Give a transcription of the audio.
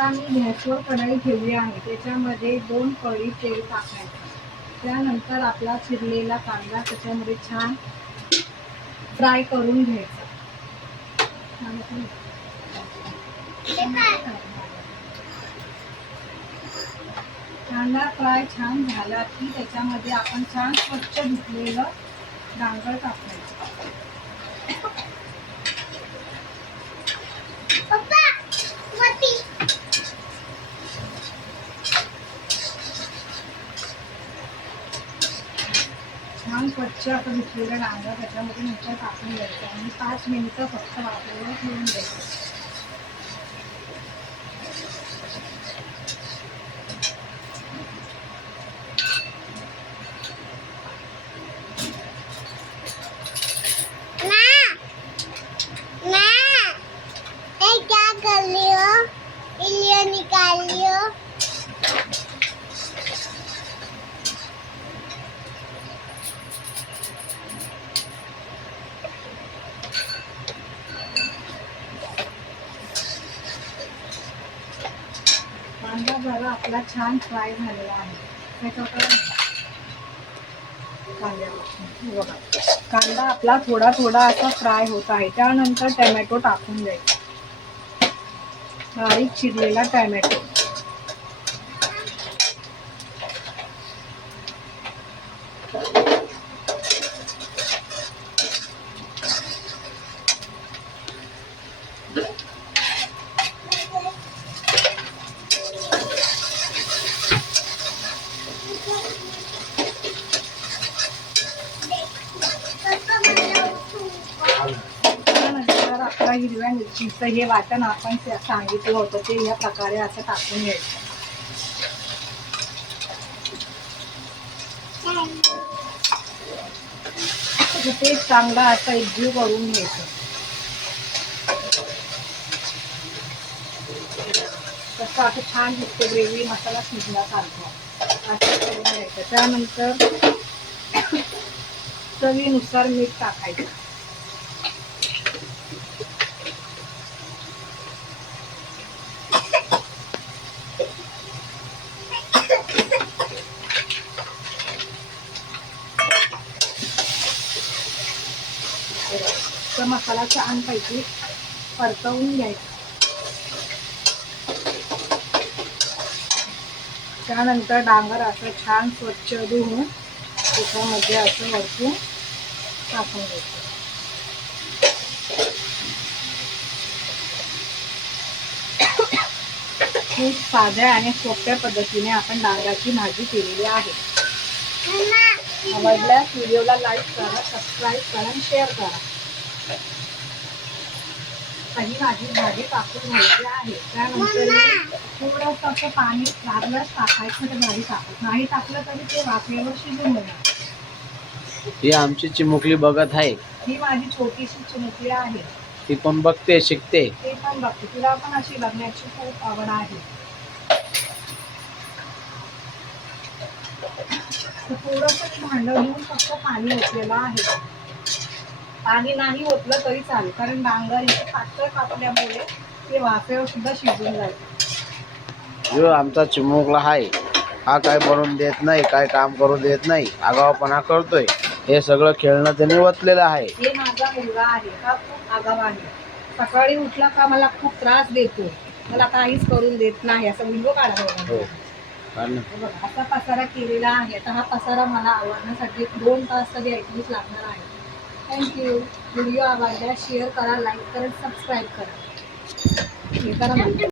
आता मी गॅसवर कढई ठेवली आहे, त्याच्यामध्ये 2 पळी तेल टाकायचं. त्यानंतर आपला चिरलेला कांदा त्याच्यामध्ये छान फ्राय करून घ्यायचा. कांदा फ्राय छान झाला की त्याच्यामध्ये आपण छान स्वच्छ धुतलेलं डांगर टाकायचं. छान स्वच्छ आपण धुतलेलं डांगर त्याच्यामध्ये नंतर टाकून द्यायचं आणि 5 मिनिटं फक्त वाफेवर ठेवून द्यायचं. कांदा जरा आपला छान फ्राय झालेला आहे. बघा कांदा आपला थोडा थोडा असा फ्राय होत आहे. त्यानंतर टोमॅटो टाकून द्यायचा, बारीक चिरलेला टोमॅटो. त्यानंतर आपला हिरव्या मिरचीचं हे वाटण आपण सांगितलं होतं ते या प्रकारे असं टाकून घ्यायचं. ते चांगला असा एकजीव करून घ्यायचं. तसं आता छान दिसते ग्रेव्ही, मसाला शिजल्यासारखं असं करून घ्यायचं. त्यानंतर चवीनुसार मीठ टाकायचं. तर मसाला छानपैकी परतवून घ्यायचा. त्यानंतर डांगर असं छान स्वच्छ धुवून त्याच्यामध्ये असं वरतून टाकून घ्यायचं. खूप साध्या आणि सोप्या पद्धतीने आपण डांगराची भाजी केलेली आहे. आवडल्यास व्हिडिओला लाईक करा, सबस्क्राईब करा आणि शेअर करा. काही भाजी टाकून घ्यायची आहे. त्यानंतर थोडंसं असं पाणी लागल्यास टाकायचं, तर भाजी टाकत नाही टाकलं तरी ते वाफेवर शिजून होणार. ही आमची चिमुकली बघत आहे. ही माझी छोटीशी चिमुकली आहे. ती पण बघते, शिकते. ते पण बघते. तिला पण अशी बघण्याची खूप आवड आहे. थोडंसं भांडं घेऊन फक्त पाणी ओतलेलं आहे. पाणी नाही ओतलं तरी चालेल, कारण डांगर इथे पातळ कापल्यामुळे ते वाफेवर सुद्धा शिजून जाईल. जो आमचा चिमुकला आहे, हा काय बनवून देत नाही, काय काम करू देत नाही, आगाऊपणा करतोय. हे सगळं खेळणं त्याने ओतलेलं आहे. हे माझा मुलगा आहे, हा खूप आगाऊ आहे. सकाळी उठला का मला खूप त्रास देतो, मला काहीच करून देत नाही. असं व्हिडिओ काढावा. असा पसारा केलेला आहे. आता हा पसारा मला आवडण्यासाठी 2 तास तरी ॲटलीस्ट लागणार आहे. थँक्यू. व्हिडिओ आवडल्यास शेअर करा, लाईक करा, सबस्क्राईब करा. हे करा.